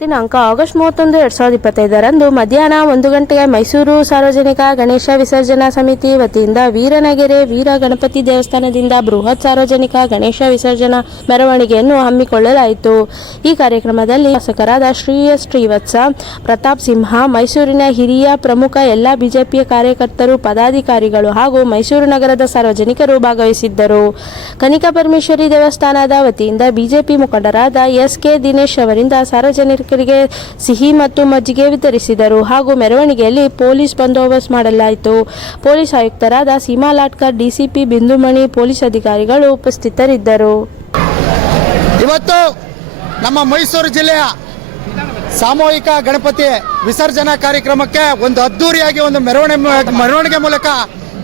ದಿನಾಂಕ ಆಗಸ್ಟ್ ಮೂವತ್ತೊಂದು, ಎರಡ್ ಸಾವಿರದ ಇಪ್ಪತ್ತೈದರಂದು ಮಧ್ಯಾಹ್ನ ಒಂದು ಗಂಟೆಗೆ ಮೈಸೂರು ಸಾರ್ವಜನಿಕ ಗಣೇಶ ವಿಸರ್ಜನಾ ಸಮಿತಿ ವತಿಯಿಂದ ವೀರನಗೆರೆ ವೀರ ಗಣಪತಿ ದೇವಸ್ಥಾನದಿಂದ ಬೃಹತ್ ಸಾರ್ವಜನಿಕ ಗಣೇಶ ವಿಸರ್ಜನಾ ಮೆರವಣಿಗೆಯನ್ನು ಹಮ್ಮಿಕೊಳ್ಳಲಾಯಿತು. ಈ ಕಾರ್ಯಕ್ರಮದಲ್ಲಿ ಶಾಸಕರಾದ ಶ್ರೀ ಎಸ್ ಶ್ರೀವತ್ಸ, ಪ್ರತಾಪ್ ಸಿಂಹ, ಮೈಸೂರಿನ ಹಿರಿಯ ಪ್ರಮುಖ ಎಲ್ಲ ಬಿಜೆಪಿಯ ಕಾರ್ಯಕರ್ತರು, ಪದಾಧಿಕಾರಿಗಳು ಹಾಗೂ ಮೈಸೂರು ನಗರದ ಸಾರ್ವಜನಿಕರು ಭಾಗವಹಿಸಿದ್ದರು. ಕನಿಕಾ ಪರಮೇಶ್ವರಿ ದೇವಸ್ಥಾನದ ವತಿಯಿಂದ ಬಿಜೆಪಿ ಮುಖಂಡರಾದ ಎಸ್ ಕೆ ದಿನೇಶ್ ಅವರಿಂದ ಸಾರ್ವಜನಿಕರಿಗೆ ಸಿಹಿ ಮತ್ತು ಮಜ್ಜಿಗೆ ವಿತರಿಸಿದರು ಹಾಗೂ ಮೆರವಣಿಗೆಯಲ್ಲಿ ಪೊಲೀಸ್ ಬಂದೋಬಸ್ತ್ ಮಾಡಲಾಯಿತು. ಪೊಲೀಸ್ ಆಯುಕ್ತರಾದ ಸೀಮಾ ಲಾಟ್ಕರ್ ಡಿಸಿಪಿ ಬಿಂದುಮಣಿ, ಪೊಲೀಸ್ ಅಧಿಕಾರಿಗಳು ಉಪಸ್ಥಿತರಿದ್ದರು. ಇವತ್ತು ನಮ್ಮ ಮೈಸೂರು ಜಿಲ್ಲೆಯ ಸಾಮೂಹಿಕ ಗಣಪತಿ ವಿಸರ್ಜನಾ ಕಾರ್ಯಕ್ರಮಕ್ಕೆ ಒಂದು ಅದ್ದೂರಿಯಾಗಿ ಒಂದು ಮೆರವಣಿಗೆ ಮೆರವಣಿಗೆ ಮೂಲಕ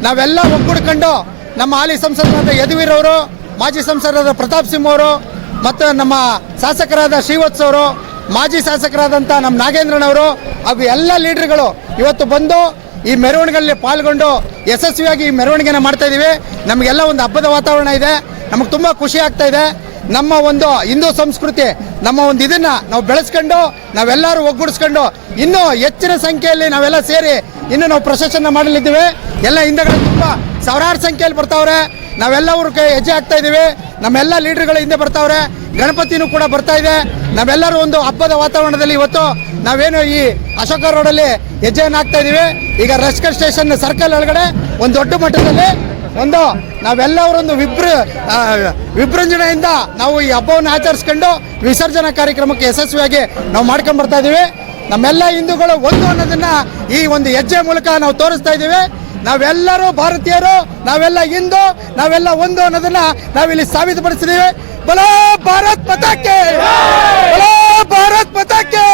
ನಾವೆಲ್ಲ ಒಗ್ಗೂಡ್ಕೊಂಡು ನಮ್ಮ ಹಾಲಿ ಸಂಸದರಾದ ಯದುವೀರ್ ಅವರು, ಮಾಜಿ ಸಂಸದರಾದ ಪ್ರತಾಪ್ ಸಿಂಹ ಅವರು ಮತ್ತು ನಮ್ಮ ಶಾಸಕರಾದ ಶ್ರೀವತ್ಸ ಅವರು ಮಾಜಿ ಶಾಸಕರಾದಂಥ ನಮ್ಮ ನಾಗೇಂದ್ರನವರು ಹಾಗೂ ಎಲ್ಲ ಲೀಡರ್ಗಳು ಇವತ್ತು ಬಂದು ಈ ಮೆರವಣಿಗೆಯಲ್ಲಿ ಪಾಲ್ಗೊಂಡು ಯಶಸ್ವಿಯಾಗಿ ಈ ಮೆರವಣಿಗೆನ ಮಾಡ್ತಾ ಇದ್ದೀವಿ ನಮಗೆಲ್ಲ ಒಂದು ಹಬ್ಬದ ವಾತಾವರಣ ಇದೆ. ನಮಗೆ ತುಂಬ ಖುಷಿ ಆಗ್ತಾ ಇದೆ. ನಮ್ಮ ಒಂದು ಹಿಂದೂ ಸಂಸ್ಕೃತಿ, ನಮ್ಮ ಒಂದು ಇದನ್ನ ನಾವು ಬೆಳೆಸ್ಕೊಂಡು ನಾವೆಲ್ಲರೂ ಒಗ್ಗೂಡಿಸ್ಕೊಂಡು ಇನ್ನೂ ಹೆಚ್ಚಿನ ಸಂಖ್ಯೆಯಲ್ಲಿ ನಾವೆಲ್ಲ ಸೇರಿ ಇನ್ನು ನಾವು ಪ್ರೊಸೆಷನ್ನ ಮಾಡಲಿದ್ದೀವಿ. ಎಲ್ಲ ಹಿಂದೆಗಳು ತುಂಬ ಸಾವಿರಾರು ಸಂಖ್ಯೆಯಲ್ಲಿ ಬರ್ತಾವ್ರೆ. ನಾವೆಲ್ಲರೂ ಕೈ ಹೆಜ್ಜೆ ಆಗ್ತಾ ಇದ್ದೀವಿ ನಮ್ಮೆಲ್ಲ ಲೀಡರ್ಗಳು ಹಿಂದೆ ಬರ್ತಾವ್ರೆ. ಗಣಪತಿನೂ ಕೂಡ ಬರ್ತಾ ಇದೆ. ನಾವೆಲ್ಲರೂ ಒಂದು ಹಬ್ಬದ ವಾತಾವರಣದಲ್ಲಿ ಇವತ್ತು ನಾವೇನು ಈ ಅಶೋಕ ರೋಡಲ್ಲಿ ಹೆಜ್ಜೆಯನ್ನು ಹಾಕ್ತಾ ಇದೀವಿ. ಈಗ ರಸ್ಕ ಸ್ಟೇಷನ್ ಸರ್ಕಲ್ ಒಳಗಡೆ ಒಂದು ದೊಡ್ಡ ಮಟ್ಟದಲ್ಲಿ ಒಂದು ನಾವೆಲ್ಲವರೊಂದು ವಿಭ್ರ ವಿಜೃಂಭಣೆಯಿಂದ ನಾವು ಈ ಹಬ್ಬವನ್ನು ಆಚರಿಸ್ಕೊಂಡು ವಿಸರ್ಜನಾ ಕಾರ್ಯಕ್ರಮಕ್ಕೆ ಯಶಸ್ವಿಯಾಗಿ ನಾವು ಮಾಡ್ಕೊಂಡು ಬರ್ತಾ ಇದೀವಿ. ನಮ್ಮೆಲ್ಲ ಹಿಂದೂಗಳು ಒಂದು ಅನ್ನೋದನ್ನ ಈ ಒಂದು ಹೆಜ್ಜೆ ಮೂಲಕ ನಾವು ತೋರಿಸ್ತಾ ಇದ್ದೀವಿ ನಾವೆಲ್ಲರೂ ಭಾರತೀಯರು, ನಾವೆಲ್ಲ ಹಿಂದೂ, ನಾವೆಲ್ಲ ಒಂದು ಅನ್ನೋದನ್ನ ನಾವಿಲ್ಲಿ ಸಾಬೀತುಪಡಿಸಿದ್ದೀವಿ. ಬಲೋ ಭಾರತ್ ಮತಕ್ಕೆ ಬಲೋ ಭಾರತ್ ಮತಕ್ಕೆ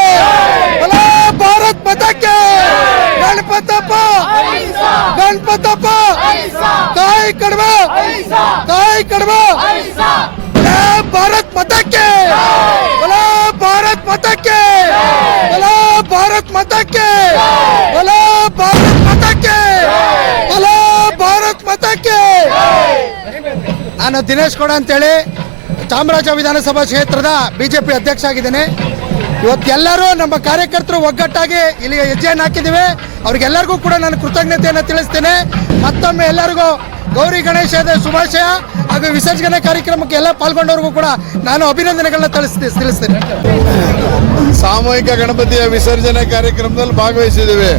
ಬಲೋ ಭಾರತ್ ಮತಕ್ಕೆ ಗಣಪತಪ್ಪ! ಗಣಪತಪ್ಪ! ತಾಯಿ ಕಡಿಮೆ ತಾಯಿ ಕಡಿಮೆ ಭಾರತ್ ಮತಕ್ಕೆ ಬಲೋ ಭಾರತ್ ಮತಕ್ಕೆ ಬಲೋ ಭಾರತ್ ಮತಕ್ಕೆ ಬಲೋ ಭಾರತ್ ಮತಕ್ಕೆ ಬಲೋ ಭಾರತ್ ಮತಕ್ಕೆ ನಾನು ದಿನೇಶ್ ಗೌಡ ಅಂತೇಳಿ ಚಾಮರಾಜ ವಿಧಾನಸಭಾ ಕ್ಷೇತ್ರದ ಬಿಜೆಪಿ ಅಧ್ಯಕ್ಷ ಆಗಿದ್ದೇನೆ. ಇವತ್ತೆಲ್ಲರೂ ನಮ್ಮ ಕಾರ್ಯಕರ್ತರು ಒಗ್ಗಟ್ಟಾಗಿ ಇಲ್ಲಿ ಹೆಜ್ಜೆಯನ್ನು ಹಾಕಿದ್ದೀವಿ. ಅವ್ರಿಗೆಲ್ಲರಿಗೂ ಕೂಡ ನಾನು ಕೃತಜ್ಞತೆಯನ್ನು ತಿಳಿಸ್ತೇನೆ. ಮತ್ತೊಮ್ಮೆ ಎಲ್ಲರಿಗೂ ಗೌರಿ ಗಣೇಶದ ಶುಭಾಶಯ ಹಾಗೂ ವಿಸರ್ಜನೆ ಕಾರ್ಯಕ್ರಮಕ್ಕೆ ಎಲ್ಲ ಪಾಲ್ಗೊಂಡವ್ರಿಗೂ ಕೂಡ ನಾನು ಅಭಿನಂದನೆಗಳನ್ನ ತಿಳಿಸ್ತೀನಿ ತಿಳಿಸ್ತೇನೆ. ಸಾಮೂಹಿಕ ಗಣಪತಿಯ ವಿಸರ್ಜನೆ ಕಾರ್ಯಕ್ರಮದಲ್ಲಿ ಭಾಗವಹಿಸಿದ್ದೀವಿ.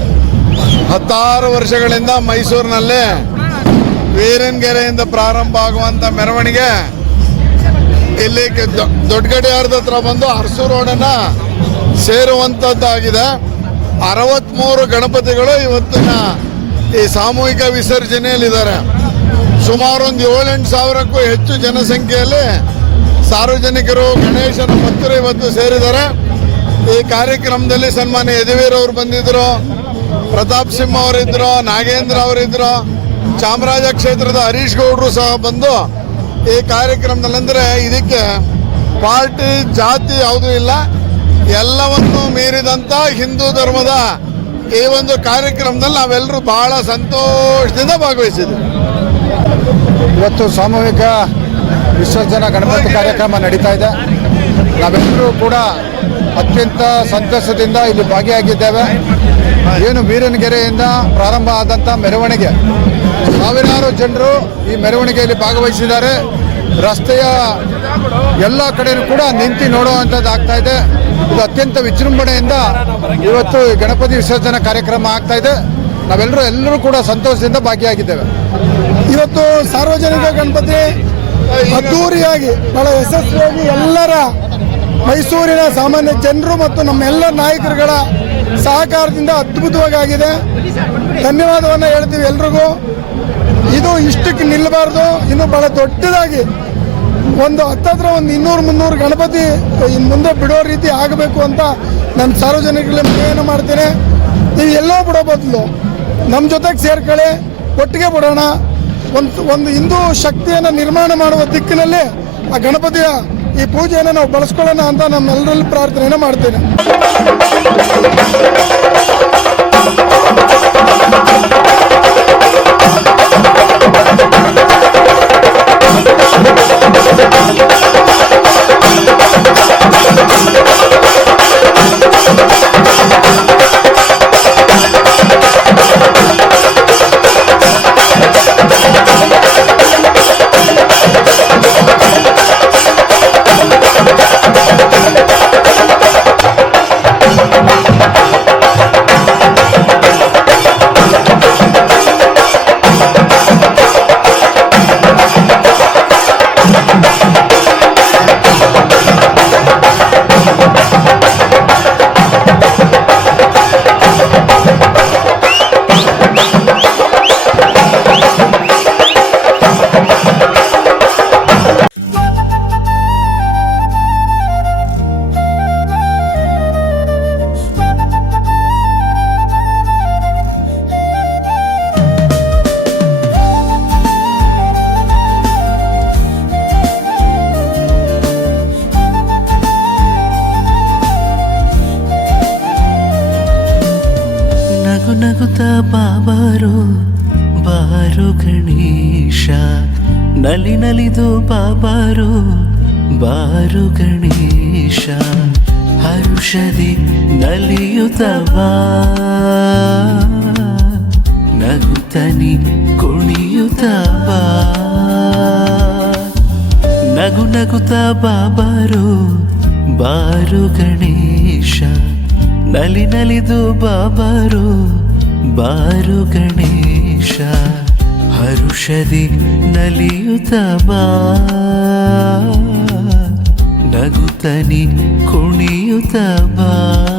ಹತ್ತಾರು ವರ್ಷಗಳಿಂದ ಮೈಸೂರಿನಲ್ಲಿ ವೀರನ್ಗೆರೆಯಿಂದ ಪ್ರಾರಂಭ ಆಗುವಂತ ಮೆರವಣಿಗೆ ಇಲ್ಲಿ ದೊಡ್ಡಗಡಿಯಾರದ ಹತ್ರ ಬಂದು ಅರಸು ರೋಡನ್ನ ಸೇರುವಂತದ್ದಾಗಿದೆ. ಅರವತ್ಮೂರು ಗಣಪತಿಗಳು ಇವತ್ತಿನ ಈ ಸಾಮೂಹಿಕ ವಿಸರ್ಜನೆಯಲ್ಲಿದ್ದಾರೆ. ಸುಮಾರು ಒಂದು ಏಳೆಂಟು ಸಾವಿರಕ್ಕೂ ಹೆಚ್ಚು ಜನಸಂಖ್ಯೆಯಲ್ಲಿ ಸಾರ್ವಜನಿಕರು ಗಣೇಶನ ಭಕ್ತರು ಇವತ್ತು ಸೇರಿದ್ದಾರೆ. ಈ ಕಾರ್ಯಕ್ರಮದಲ್ಲಿ ಸನ್ಮಾನ್ಯ ಯದುವೀರ್ ಅವರು ಬಂದಿದ್ರು, ಪ್ರತಾಪ್ ಸಿಂಹ ಅವರಿದ್ರು, ನಾಗೇಂದ್ರ ಅವರಿದ್ರು ಚಾಮರಾಜ ಕ್ಷೇತ್ರದ ಹರೀಶ್ ಗೌಡರು ಸಹ ಬಂದು ಈ ಕಾರ್ಯಕ್ರಮದಲ್ಲಿ ಅಂದರೆ ಇದಕ್ಕೆ ಪಾರ್ಟಿ ಜಾತಿ ಯಾವುದೂ ಇಲ್ಲ. ಎಲ್ಲವನ್ನು ಮೀರಿದಂತ ಹಿಂದೂ ಧರ್ಮದ ಈ ಒಂದು ಕಾರ್ಯಕ್ರಮದಲ್ಲಿ ನಾವೆಲ್ಲರೂ ಬಹಳ ಸಂತೋಷದಿಂದ ಭಾಗವಹಿಸಿದ್ವಿ. ಇವತ್ತು ಸಾಮೂಹಿಕ ವಿಸರ್ಜನಾ ಗಣಪತಿ ಕಾರ್ಯಕ್ರಮ ನಡೀತಾ ಇದೆ. ನಾವೆಲ್ಲರೂ ಕೂಡ ಅತ್ಯಂತ ಸಂತಸದಿಂದ ಇಲ್ಲಿ ಭಾಗಿಯಾಗಿದ್ದೇವೆ. ಏನು ಬೀರನಗೆರೆಯಿಂದ ಪ್ರಾರಂಭ ಆದಂಥ ಮೆರವಣಿಗೆ. ಸಾವಿರಾರು ಜನರು ಈ ಮೆರವಣಿಗೆಯಲ್ಲಿ ಭಾಗವಹಿಸಿದ್ದಾರೆ. ರಸ್ತೆಯ ಎಲ್ಲ ಕಡೆಯೂ ಕೂಡ ನಿಂತು ನೋಡುವಂಥದ್ದು ಆಗ್ತಾ ಇದೆ. ಇದು ಅತ್ಯಂತ ವಿಜೃಂಭಣೆಯಿಂದ ಇವತ್ತು ಗಣಪತಿ ವಿಸರ್ಜನಾ ಕಾರ್ಯಕ್ರಮ ಆಗ್ತಾ ಇದೆ. ನಾವೆಲ್ಲರೂ ಎಲ್ಲರೂ ಕೂಡ ಸಂತೋಷದಿಂದ ಭಾಗಿಯಾಗಿದ್ದೇವೆ. ಇವತ್ತು ಸಾರ್ವಜನಿಕ ಗಣಪತಿ ಅದ್ದೂರಿಯಾಗಿ, ಬಹಳ ಯಶಸ್ವಿಯಾಗಿ ಎಲ್ಲರ ಮೈಸೂರಿನ ಸಾಮಾನ್ಯ ಜನರು ಮತ್ತು ನಮ್ಮೆಲ್ಲ ನಾಯಕರುಗಳ ಸಹಕಾರದಿಂದ ಅದ್ಭುತವಾಗಿ ಆಗಿದೆ ಧನ್ಯವಾದವನ್ನು ಹೇಳ್ತೀವಿ ಎಲ್ರಿಗೂ. ಇದು ಇಷ್ಟಕ್ಕೆ ನಿಲ್ಲಬಾರ್ದು. ಇನ್ನು ಬಹಳ ದೊಡ್ಡದಾಗಿ ಒಂದು ಹತ್ತತ್ರ ಒಂದು ಇನ್ನೂರು ಮುನ್ನೂರು ಗಣಪತಿ ಇನ್ನು ಮುಂದೆ ಬಿಡೋ ರೀತಿ ಆಗಬೇಕು ಅಂತ ನಾನು ಸಾರ್ವಜನಿಕರಲ್ಲಿ ಮನವಿಯನ್ನು ಮಾಡ್ತೇನೆ. ನೀವು ಎಲ್ಲೋ ಬಿಡೋ ಬದಲು ನಮ್ಮ ಜೊತೆಗೆ ಸೇರ್ಕೊಳ್ಳಿ. ಒಟ್ಟಿಗೆ ಬಿಡೋಣ. ಒಂದು ಒಂದು ಹಿಂದೂ ಶಕ್ತಿಯನ್ನು ನಿರ್ಮಾಣ ಮಾಡುವ ದಿಕ್ಕಿನಲ್ಲಿ ಆ ಗಣಪತಿಯ ಈ ಪೂಜೆಯನ್ನು ನಾವು ಬಳಸ್ಕೊಳ್ಳೋಣ ಅಂತ ನಮ್ಮೆಲ್ಲರಲ್ಲಿ ಪ್ರಾರ್ಥನೆಯನ್ನು ಮಾಡ್ತೇನೆ. ನಗುತ್ತ ಬಾಬಾರೋ ಬಾರು ಗಣೇಶ. ನಲಿ ನಲಿದು ಬಾಬಾರೋ, ಬಾರು ಗಣೇಶ. ಹರುಷದಿ ನಲಿಯುತ್ತವಾ ನಗುತ್ತನಿ ಕುಣಿಯುತ್ತವಾ ನಗು ನಗುತ್ತ ಬಾಬಾರು, ಬಾರು ಗಣೇಶ. ನಲಿ ನಲಿದು ಬಾಬಾರು ಬಾರು ಗಣೇಶ, ಹರುಷದಿ ನಲಿಯುತ ಬಾ. ನಗುತನಿ ಕುಣಿಯುತ ಬಾ.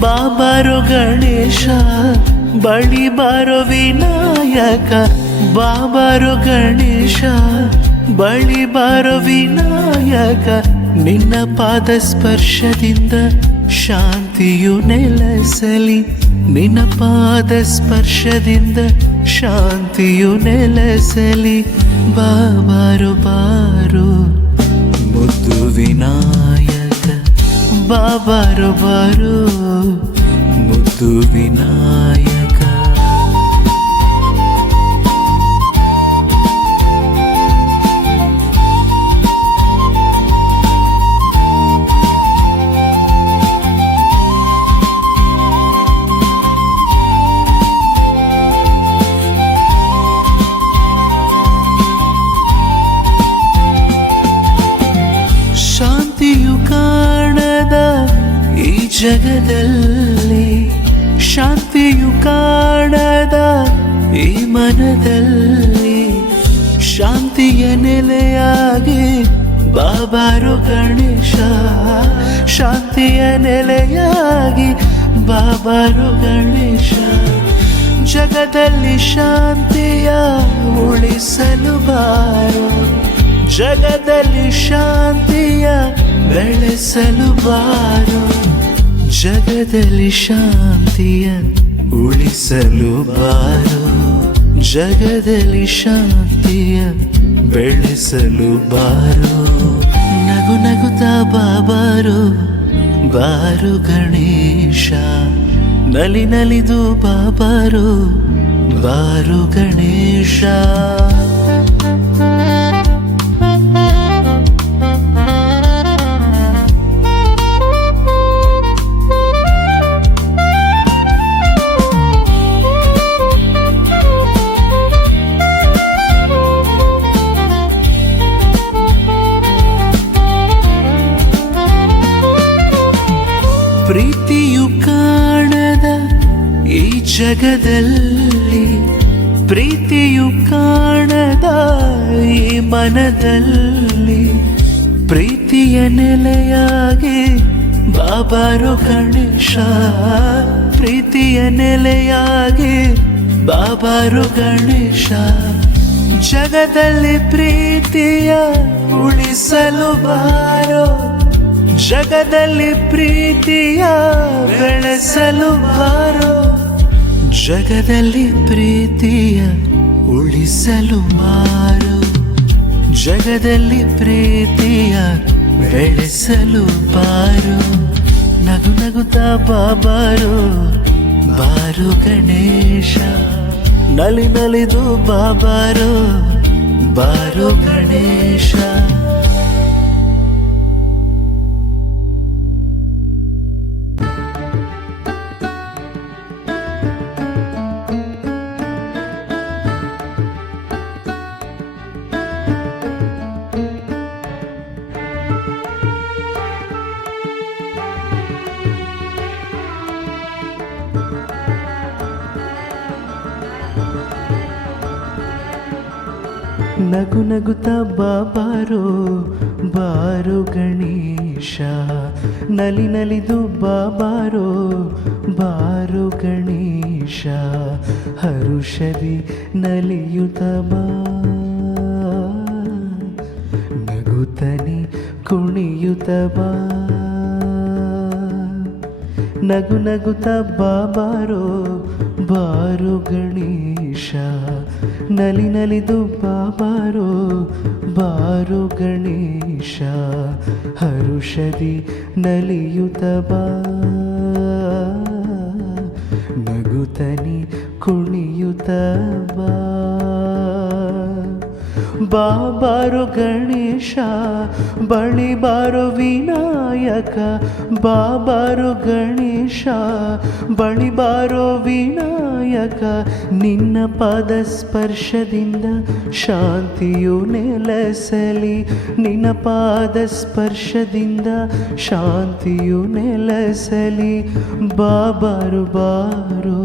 ಬಾಬಾರೋ ಗಣೇಶ, ಬಳಿ ಬಾರೋ ವಿನಾಯಕ. ಬಾಬಾರು ಗಣೇಶ, ಬಳಿ ಬಾರೋ ವಿನಾಯಕ. ನಿನ್ನ ಪಾದ ಸ್ಪರ್ಶದಿಂದ ಶಾಂತಿಯು ನೆಲೆಸಲಿ ನಿನ್ನ ಪಾದ ಸ್ಪರ್ಶದಿಂದ ಶಾಂತಿಯು ನೆಲೆಸಲಿ. ಬಾಬಾರು, ಬಾರು ಮುದ್ದು ವಿನಾಯಕ ಬಾಬಾರು, ಬಾರು ಮುದ್ದು ವಿನಾಯಕ ಜಗದಲ್ಲಿ ಶಾಂತಿಯು ಕಾಣದ ಈ ಮನದಲ್ಲಿ ಶಾಂತಿಯ ನೆಲೆಯಾಗಿ ಬಾಬಾರು ಗಣೇಶ, ಶಾಂತಿಯ ನೆಲೆಯಾಗಿ ಬಾಬಾರು ಗಣೇಶ, ಜಗದಲ್ಲಿ ಶಾಂತಿಯ ಉಳಿಸಲು ಬಾರು, ಜಗದಲ್ಲಿ ಶಾಂತಿಯ ಬೆಳೆಸಲು ಬಾರೋ. ಜಗದಲ್ಲಿ ಶಾಂತಿಯ ಉಳಿಸಲು ಬಾರು. ಜಗದಲ್ಲಿ ಶಾಂತಿಯ ಬೆಳೆಸಲು ಬಾರು. ನಗು ನಗುತ್ತಾ ಬಾಬಾರು. ಬಾರು ಗಣೇಶ. ನಲಿ ನಲಿದು ಬಾಬಾರು. ಬಾರು ಗಣೇಶ. ಜಗದಲ್ಲಿ ಪ್ರೀತಿಯು ಕಾಣದ ಈ ಮನದಲ್ಲಿ ಪ್ರೀತಿಯ ನೆಲೆಯಾಗಿ ಬಾಬಾರು ಗಣೇಶ, ಪ್ರೀತಿಯ ನೆಲೆಯಾಗಿ ಬಾಬಾರು ಗಣೇಶ, ಜಗದಲ್ಲಿ ಪ್ರೀತಿಯ ಉಳಿಸಲು ಬಾರೋ, ಜಗದಲ್ಲಿ ಪ್ರೀತಿಯ ಬೆಳೆಸಲು ಬಾರೋ. ಜಗದಲ್ಲಿ ಪ್ರೀತಿಯ ಉಳಿಸಲು ಮಾರು ಜಗದಲ್ಲಿ ಪ್ರೀತಿಯ ಬೆಳೆಸಲು ಬಾರು. ನಗು ನಗುತ್ತಾ ಬಾಬಾರು, ಬಾರು ಗಣೇಶ. ನಲಿ ನಲಿದು ಬಾಬಾರು, ಬಾರು ಗಣೇಶ. ನಗು ನಗುತ್ತ ಬಾಬಾರೋ, ಬಾರು ಗಣೇಶ. ನಲಿ ನಲಿದು ಬಾಬಾರೋ, ಬಾರು ಗಣೇಶ. ಹರುಷದಿ ನಲಿಯುತ ಬಾ. ನಗುತನಿ ಕುಣಿಯುತ ಬಾ. ನಗು ನಗುತ್ತ ಬಾಬಾರೋ ಬಾರು ಗಣೇಶ ನಲಿ ನಲಿದು ಬಾಬಾರೋ ಬಾರು ಗಣೇಶ ಹರುಷದಿ ನಲಿಯುತ ಬಾ. ನಗುತನಿ ಕುಣಿಯುತ ಬಾ. ಬಾಬಾರು ಗಣೇಶ, ಬಳಿ ಬಾರೋ ವಿನಾಯಕ, ಬಾಬಾರು ಗಣೇಶ, ಬಳಿ ಬಾರೋ ವಿನಾಯಕ, ನಿನ್ನ ಪಾದ ಸ್ಪರ್ಶದಿಂದ ಶಾಂತಿಯು ನೆಲೆಸಲಿ. ನಿನ್ನ ಪಾದ ಸ್ಪರ್ಶದಿಂದ ಶಾಂತಿಯು ನೆಲೆಸಲಿ. ಬಾಬಾರು ಬಾರು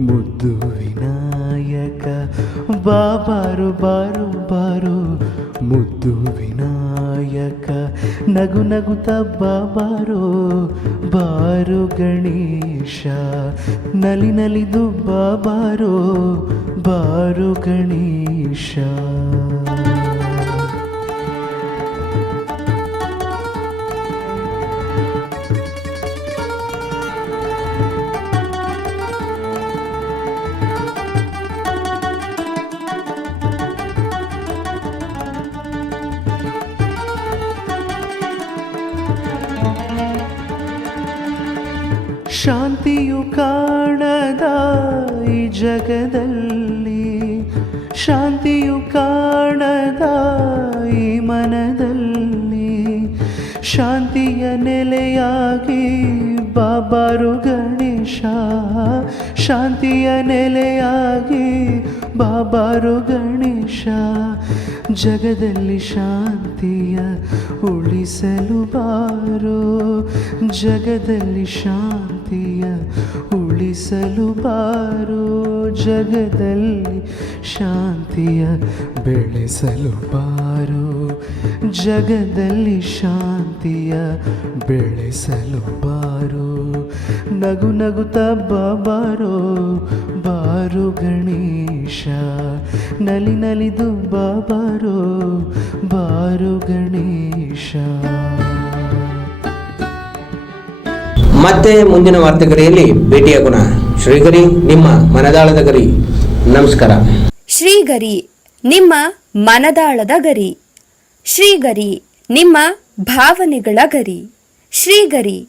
ಮುದ್ದು ವಿನಾಯಕ ಬಾಬಾರು, ಬಾರು ಬಾರು. ಮುದ್ದು ವಿನಾಯಕ ನಗು ನಗುತ ಬಾಬಾರೋ. ಬಾರು ಗಣೇಶ, ನಲಿ ನಲಿದು ಬಾಬಾರೋ. ಬಾರು ಗಣೇಶ. ಶಾಂತಿಯು ಕಾಣದ ಈ ಜಗದಲ್ಲಿ. ಶಾಂತಿಯು ಕಾಣದ ಈ ಮನದಲ್ಲಿ. ಶಾಂತಿಯ ನೆಲೆಯಾಗಿ ಬಾಬಾರು ಗಣೇಶ ಶಾಂತಿಯ ನೆಲೆಯಾಗಿ ಬಾಬಾರು ಗಣೇಶ, ಜಗದಲ್ಲಿ ಶಾಂತಿಯ ಉಳಿಸಲು ಬಾರೋ, ಜಗದಲ್ಲಿ ಶಾಂತಿಯ ಉಳಿಸಲು ಬಾರೋ, ಜಗದಲ್ಲಿ ಶಾಂತಿಯ ಬೆಳೆಸಲು ಬಾರೋ, ಜಗದಲ್ಲಿ ಶಾಂತಿಯ ಬೆಳೆಸಲು ಬಾರೋ. ನಗು ನಗುತ್ತ ಬಾರೋ ಬಾರು ಗಣೇಶ. ನಲಿ ನಲಿದು ಬಾಬಾರೋ ಬಾರು ಗಣೇಶ. ಮತ್ತೆ ಮುಂದಿನ ವಾರ್ತೆಗರಿಯಲ್ಲಿ ಭೇಟಿಯಾಗೋಣ. ಶ್ರೀಗರಿ ನಿಮ್ಮ ಮನದಾಳದ ಗರಿ. ನಮಸ್ಕಾರ. ಶ್ರೀಗರಿ ನಿಮ್ಮ ಮನದಾಳದ ಗರಿ. ಶ್ರೀಗರಿ ನಿಮ್ಮ ಭಾವನೆಗಳ ಗರಿ. ಶ್ರೀಗರಿ